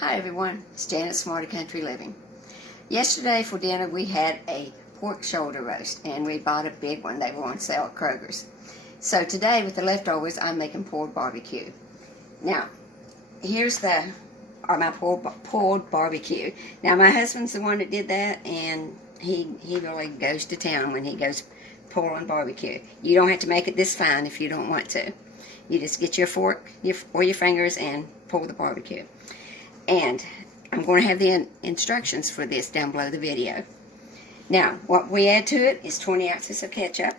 Hi everyone, it's Janet Smarter Country Living. Yesterday for dinner we had a pork shoulder roast and we bought a big one. They were on sale at Kroger's. So today with the leftovers I'm making pork barbecue. Now here's my pork barbecue. Now my husband's the one that did that, and he really goes to town when he goes pulling barbecue. You don't have to make it this fine if you don't want to. You just get your fork or your fingers and pull the barbecue. And I'm going to have the instructions for this down below the video. Now, what we add to it is 20 ounces of ketchup.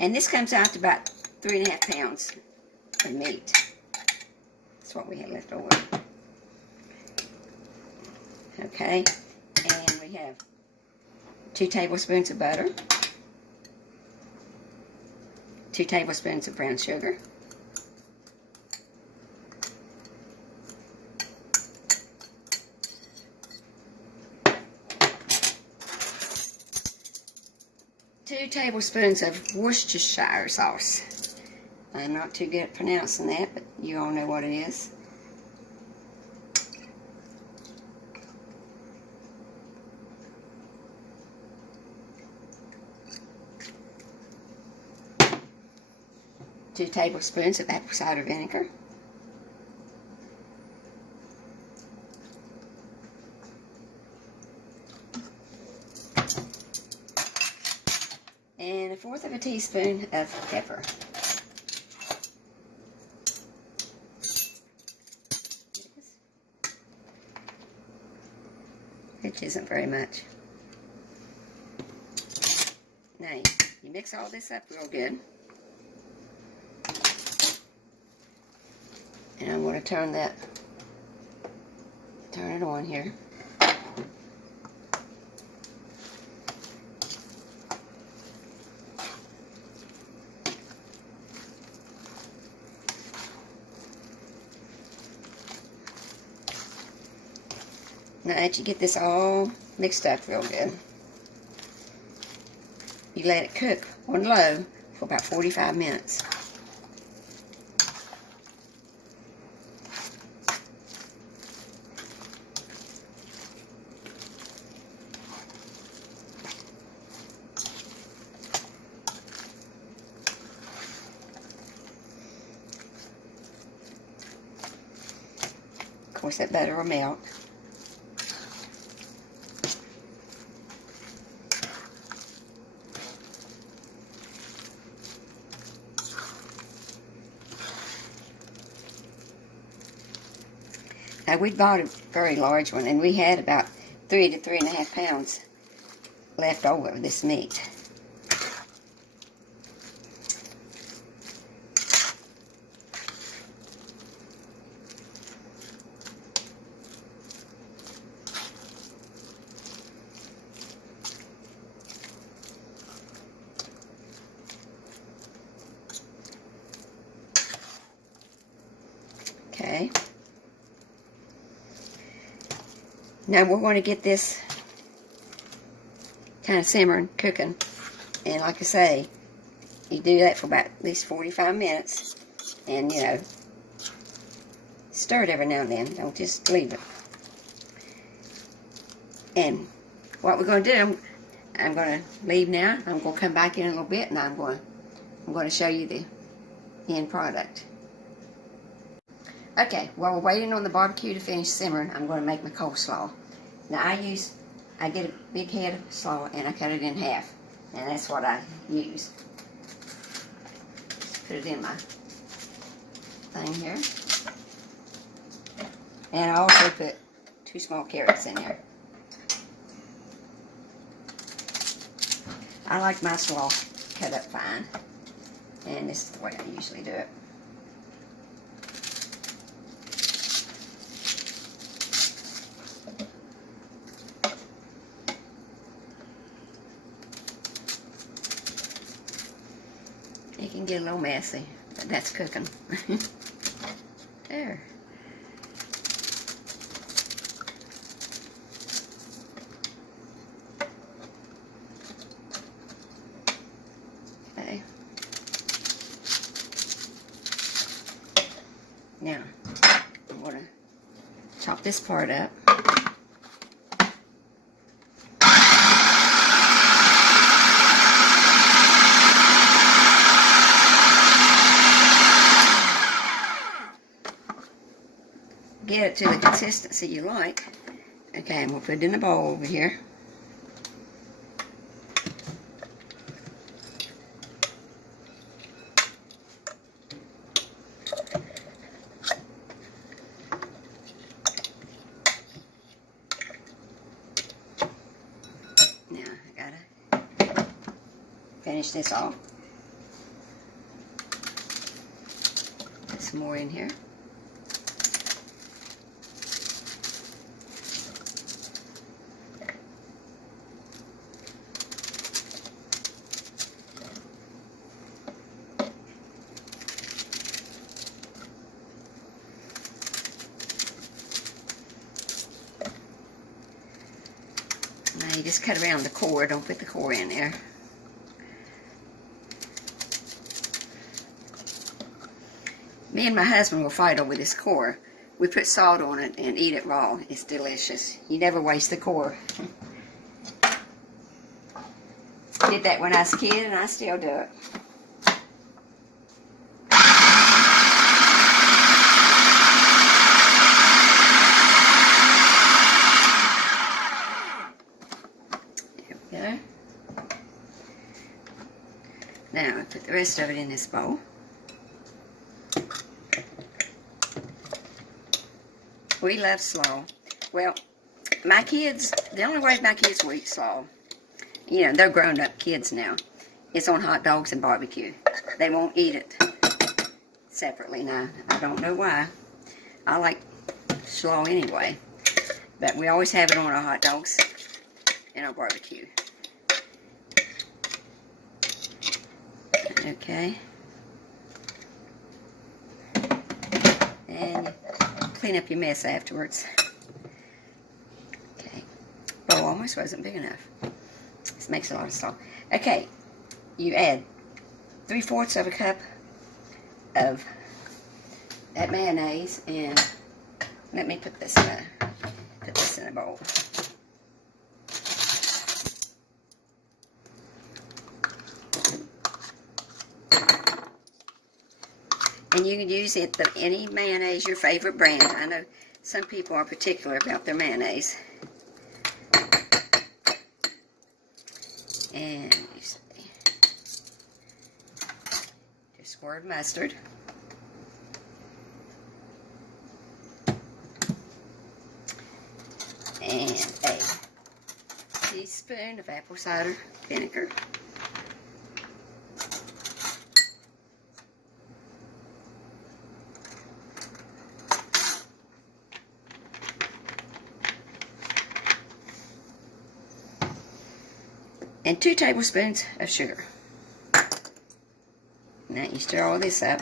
And this comes out to about 3.5 pounds of meat. That's what we had left over. Okay, and we have 2 tablespoons of butter. 2 tablespoons of brown sugar, 2 tablespoons of Worcestershire sauce. I'm not too good at pronouncing that, but you all know what it is. Two tablespoons of apple cider vinegar. And 1/4 teaspoon of pepper. Which isn't very much. Now you mix all this up real good. And I'm going to turn it on here. Now that you get this all mixed up real good, you let it cook on low for about 45 minutes. Of course, that butter will melt. Now, we bought a very large one, and we had about 3 to 3.5 pounds left over of this meat. Okay. Now we're going to get this kind of simmering, cooking. And like I say, you do that for about at least 45 minutes. And, you know, stir it every now and then. Don't just leave it. And what we're going to do, I'm going to leave now. I'm going to come back in a little bit, and I'm going to show you the end product. Okay, while we're waiting on the barbecue to finish simmering, I'm going to make my coleslaw. Now I get a big head of slaw and I cut it in half, and that's what I use. Just put it in my thing here, and I also put 2 small carrots in there. I like my slaw cut up fine, and this is the way I usually do it. It can get a little messy, but that's cooking. There. Okay. Now, I'm going to chop this part up. Get it to the consistency you like. Okay, I'm going to put it in a bowl over here. Now, I gotta finish this off. Put some more in here. Now you just cut around the core, don't put the core in there. Me and my husband will fight over this core. We put salt on it and eat it raw. It's delicious. You never waste the core. Did that when I was a kid and I still do it. There. Now I put the rest of it in this bowl. We love slaw. Well, my kids, the only way my kids will eat slaw, you know, they're grown up kids now, it's on hot dogs and barbecue. They won't eat it separately now. I don't know why. I like slaw anyway, but we always have it on our hot dogs and our barbecue. Okay. And clean up your mess afterwards. Okay. Bowl almost wasn't big enough. This makes a lot of slaw. Okay. You add 3/4 of a cup of that mayonnaise, and let me put this in a bowl. And you can use any mayonnaise, your favorite brand. I know some people are particular about their mayonnaise. And you see, just a squirt of mustard. And a teaspoon of apple cider vinegar. And 2 tablespoons of sugar. Now you stir all this up.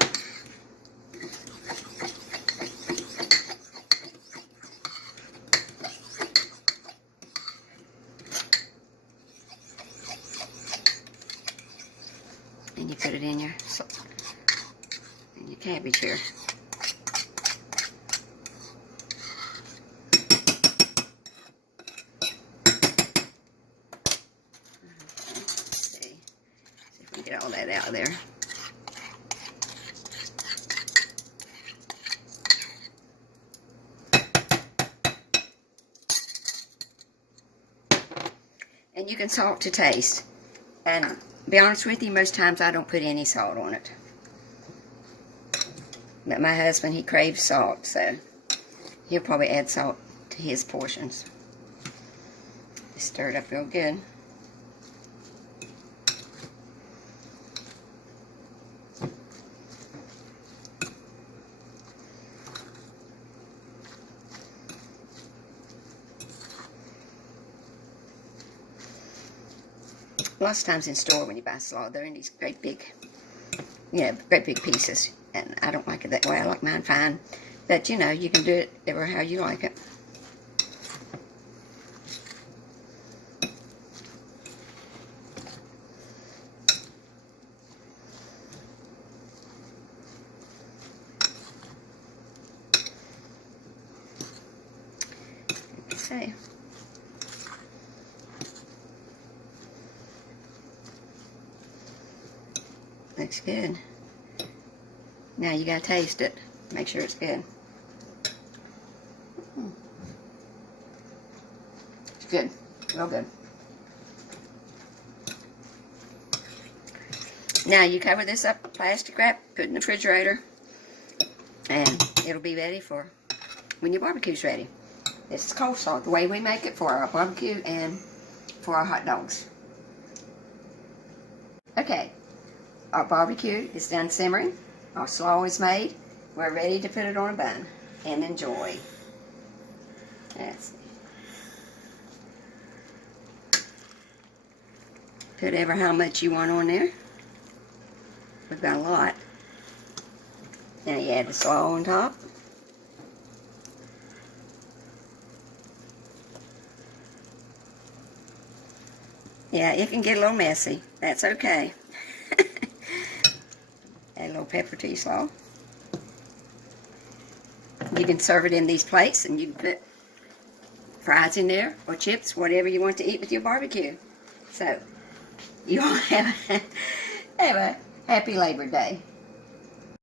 And you put it in your cabbage here. Get all that out of there. And you can salt to taste. And to be honest with you, most times I don't put any salt on it. But my husband, he craves salt, so he'll probably add salt to his portions. Just stir it up real good. Lots of times in store when you buy slaw, they're in these great big, great big pieces. And I don't like it that way. I like mine fine. But, you can do it ever how you like it. say. Looks good. Now you gotta taste it. Make sure it's good. It's good. Real good. Now you cover this up with plastic wrap, put it in the refrigerator, and it'll be ready for when your barbecue's ready. This is coleslaw, the way we make it for our barbecue and for our hot dogs. Okay, our barbecue is done simmering. Our slaw is made. We're ready to put it on a bun and enjoy. Let's see. Put ever how much you want on there. We've got a lot. Now you add the slaw on top. Yeah, it can get a little messy. That's okay. Add a little pepper to your slaw. You can serve it in these plates, and you can put fries in there or chips, whatever you want to eat with your barbecue. So, you all have a happy Labor Day.